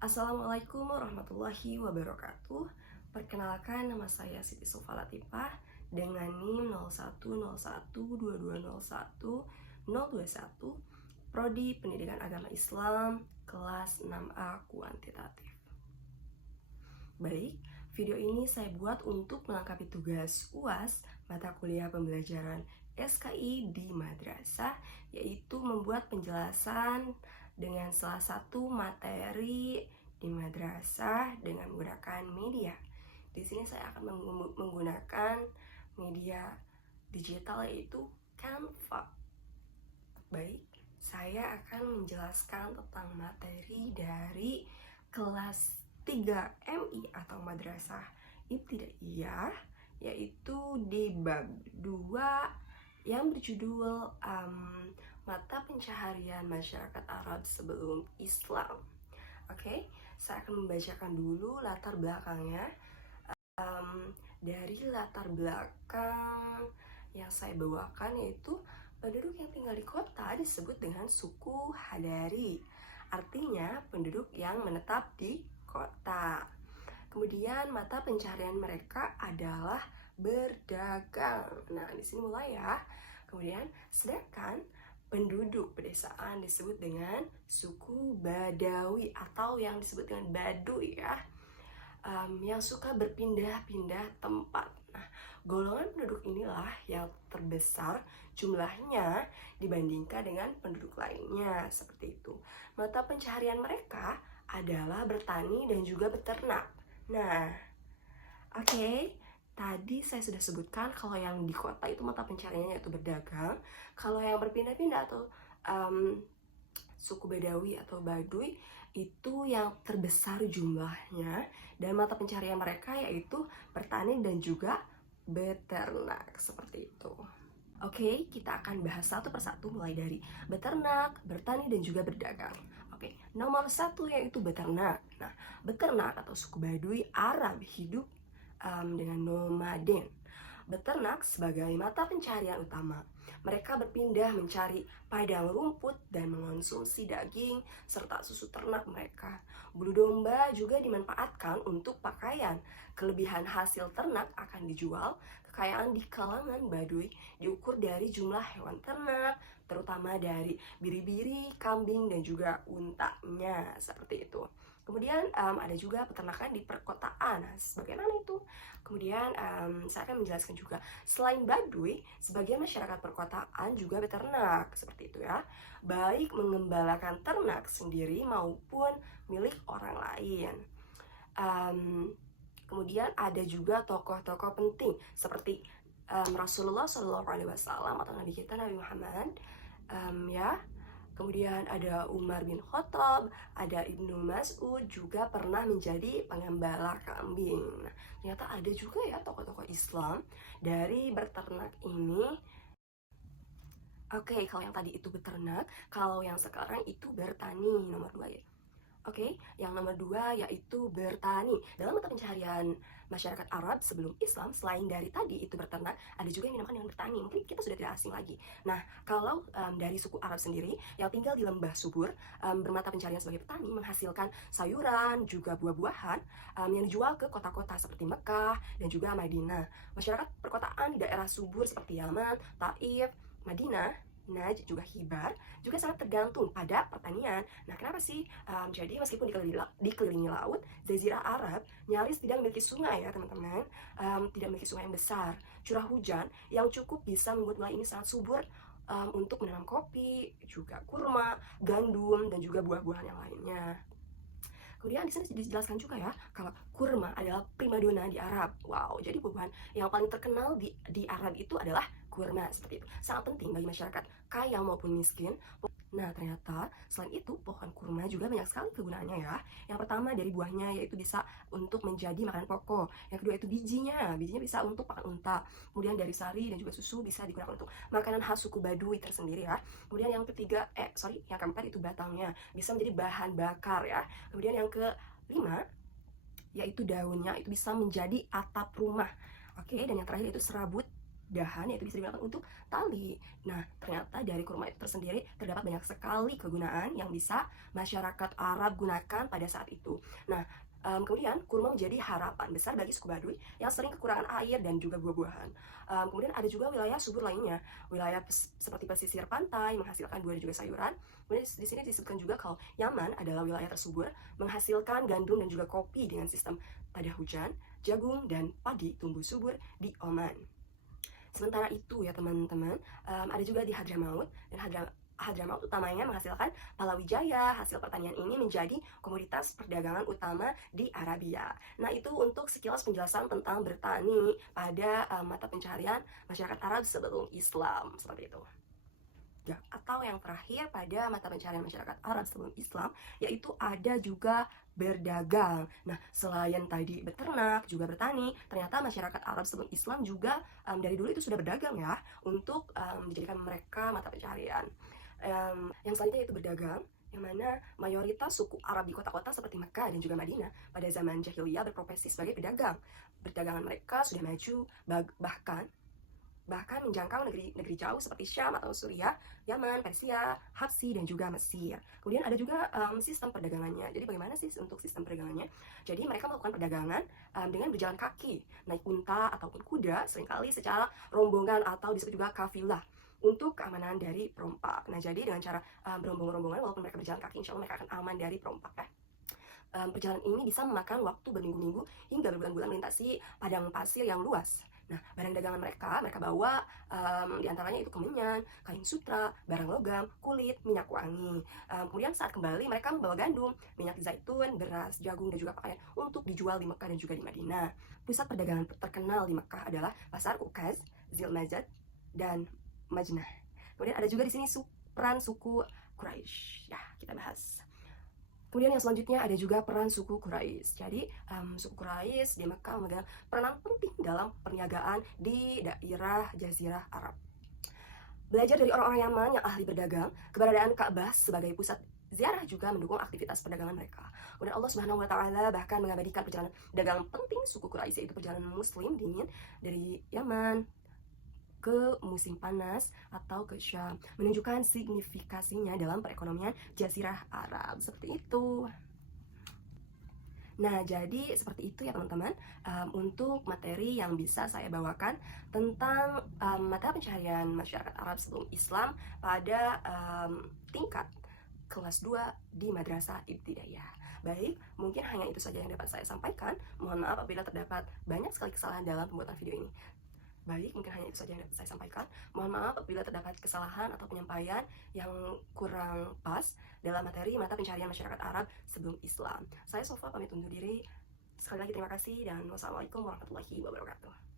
Assalamualaikum warahmatullahi wabarakatuh. Perkenalkan, nama saya Siti Sofa Latifah dengan NIM 01012201 Prodi Pendidikan Agama Islam kelas 6A kuantitatif. Baik, video ini saya buat untuk melengkapi tugas UAS mata kuliah pembelajaran SKI di madrasah, yaitu membuat penjelasan dengan salah satu materi di madrasah dengan menggunakan media. Di sini saya akan menggunakan media digital yaitu Canva. Baik, saya akan menjelaskan tentang materi dari kelas 3 MI atau Madrasah Ibtidaiyah, yaitu di bab 2 yang berjudul Mata Pencaharian Masyarakat Arab Sebelum Islam. Oke, saya akan membacakan dulu latar belakangnya. Dari latar belakang yang saya bawakan yaitu penduduk yang tinggal di kota disebut dengan suku Hadari, artinya penduduk yang menetap di kota. Kemudian mata pencaharian mereka adalah berdagang. Nah, di sini mulai ya. Kemudian sedangkan penduduk pedesaan disebut dengan suku Badawi atau yang disebut dengan Baduy ya, yang suka berpindah-pindah tempat. Nah, golongan penduduk inilah yang terbesar jumlahnya dibandingkan dengan penduduk lainnya, seperti itu. Mata pencaharian mereka adalah bertani dan juga beternak. Nah, oke. Tadi saya sudah sebutkan kalau yang di kota itu mata pencahariannya yaitu berdagang. Kalau yang berpindah-pindah atau suku Badawi atau Baduy itu yang terbesar jumlahnya, dan mata pencaharian mereka yaitu bertani dan juga beternak, seperti itu. Oke, kita akan bahas satu persatu mulai dari beternak, bertani, dan juga berdagang. Oke, nomor 1 yaitu beternak. Nah, beternak atau suku Baduy Arab hidup dengan nomaden. Beternak sebagai mata pencaharian utama. Mereka berpindah mencari padang rumput dan mengonsumsi daging serta susu ternak mereka. Bulu domba juga dimanfaatkan untuk pakaian. Kelebihan hasil ternak akan dijual. Kekayaan di kalangan Baduy diukur dari jumlah hewan ternak, terutama dari biri-biri, kambing, dan juga untanya, seperti itu. Kemudian ada juga peternakan di perkotaan. Nah, bagaimana itu? Kemudian saya akan menjelaskan juga, selain Baduy, sebagian masyarakat perkotaan juga beternak, seperti itu ya. Baik mengembalakan ternak sendiri maupun milik orang lain. Kemudian ada juga tokoh-tokoh penting seperti Rasulullah SAW atau Nabi kita Nabi Muhammad, ya. Kemudian ada Umar bin Khattab, ada Ibnu Mas'ud juga pernah menjadi pengembala kambing. Nah, ternyata ada juga ya tokoh-tokoh Islam dari beternak ini. Oke, kalau yang tadi itu beternak, kalau yang sekarang itu bertani, nomor 2 ya. Oke, yang nomor 2 yaitu bertani. Dalam mata pencaharian masyarakat Arab sebelum Islam, selain dari tadi itu berternak, ada juga yang dinamakan dengan bertani. Mungkin kita sudah tidak asing lagi. Nah, kalau dari suku Arab sendiri yang tinggal di lembah subur, bermata pencaharian sebagai petani, menghasilkan sayuran, juga buah-buahan yang dijual ke kota-kota seperti Mekah dan juga Madinah. Masyarakat perkotaan di daerah subur seperti Yaman, Taif, Madinah, Najd, juga Hibar juga sangat tergantung pada pertanian. Nah, kenapa sih? Jadi meskipun dikelilingi laut, Jazirah Arab nyaris tidak memiliki sungai ya teman-teman, tidak memiliki sungai yang besar. Curah hujan yang cukup bisa membuat wilayah ini sangat subur untuk menanam kopi, juga kurma, gandum, dan juga buah-buahan yang lainnya. Kemudian di sini dijelaskan juga ya, kalau kurma adalah primadona di Arab. Wow, jadi buah-buahan yang paling terkenal di Arab itu adalah kurma, seperti itu. Sangat penting bagi masyarakat kaya maupun miskin. Nah, ternyata selain itu pohon kurma juga banyak sekali kegunaannya ya. Yang pertama dari buahnya yaitu bisa untuk menjadi makanan pokok. Yang kedua itu bijinya bisa untuk pakan unta. Kemudian dari sari dan juga susu bisa digunakan untuk makanan khas suku Baduy tersendiri ya. Kemudian yang ketiga, yang keempat itu batangnya bisa menjadi bahan bakar ya. Kemudian yang kelima yaitu daunnya itu bisa menjadi atap rumah. Oke, dan yang terakhir itu serabut dahan, yaitu bisa digunakan untuk tali. Nah, ternyata dari kurma itu tersendiri terdapat banyak sekali kegunaan yang bisa masyarakat Arab gunakan pada saat itu. Nah, kemudian kurma menjadi harapan besar bagi suku Baduy yang sering kekurangan air dan juga buah-buahan. Kemudian ada juga wilayah subur lainnya, wilayah seperti pesisir pantai menghasilkan buah dan juga sayuran. Kemudian di sini disebutkan juga kalau Yaman adalah wilayah tersubur, menghasilkan gandum dan juga kopi dengan sistem tada hujan, jagung dan padi tumbuh subur di Oman. Sementara itu ya teman-teman, ada juga di Hadramaut, dan Hadramaut utamanya menghasilkan palawija. Hasil pertanian ini menjadi komoditas perdagangan utama di Arabia. Nah, itu untuk sekilas penjelasan tentang bertani pada mata pencaharian masyarakat Arab sebelum Islam, seperti itu. Ya, atau yang terakhir pada mata pencaharian masyarakat Arab sebelum Islam, yaitu ada juga berdagang. Nah, selain tadi beternak, juga bertani, ternyata masyarakat Arab sebelum Islam juga dari dulu itu sudah berdagang ya, untuk menjadikan mereka mata pencaharian. Yang selanjutnya itu berdagang, yang mana mayoritas suku Arab di kota-kota seperti Mekah dan juga Madinah pada zaman jahiliyah berprofesi sebagai pedagang. Perdagangan mereka sudah maju, bahkan menjangkau negeri-negeri jauh seperti Syam atau Suriah, Yaman, Persia, Habsyi, dan juga Mesir. Kemudian ada juga sistem perdagangannya. Jadi bagaimana sih untuk sistem perdagangannya? Jadi mereka melakukan perdagangan dengan berjalan kaki, naik unta ataupun kuda, seringkali secara rombongan atau disebut juga kafilah, untuk keamanan dari perompak. Nah, jadi dengan cara berombongan-rombongan, walaupun mereka berjalan kaki, insya Allah mereka akan aman dari perompak ya. Perjalanan ini bisa memakan waktu berminggu-minggu hingga berbulan-bulan melintasi padang pasir yang luas. Nah, barang dagangan mereka bawa diantaranya itu kemenyan, kain sutra, barang logam, kulit, minyak wangi. Kemudian saat kembali mereka membawa gandum, minyak zaitun, beras, jagung, dan juga pakaian untuk dijual di Mekah dan juga di Madinah. Pusat perdagangan terkenal di Mekah adalah Pasar Ukaz, Zilmazat, dan Majnah. Kemudian ada juga di sini peran suku Quraisy. Ya, kita bahas. Kemudian yang selanjutnya ada juga peran suku Quraisy. Jadi suku Quraisy di Mekah memegang peranan penting dalam perniagaan di daerah Jazirah Arab. Belajar dari orang-orang Yaman yang ahli berdagang, keberadaan Ka'bah sebagai pusat ziarah juga mendukung aktivitas perdagangan mereka. Kemudian Allah Subhanahu wa taala bahkan mengabadikan perjalanan dagang penting suku Quraisy, yaitu perjalanan muslim dingin dari Yaman ke musim panas atau ke Syam, menunjukkan signifikasinya dalam perekonomian Jazirah Arab. Seperti itu. Nah, jadi seperti itu ya teman-teman, untuk materi yang bisa saya bawakan tentang mata pencaharian masyarakat Arab sebelum Islam pada tingkat kelas 2 di Madrasah Ibtidaiyah. Baik, mungkin hanya itu saja yang dapat saya sampaikan. Mohon maaf apabila terdapat banyak sekali kesalahan dalam pembuatan video ini. Baik, mungkin hanya itu saja yang dapat saya sampaikan. Mohon maaf apabila terdapat kesalahan atau penyampaian yang kurang pas dalam materi mata pencaharian masyarakat Arab sebelum Islam. Saya Sofa pamit undur diri. Sekali lagi terima kasih dan wassalamualaikum warahmatullahi wabarakatuh.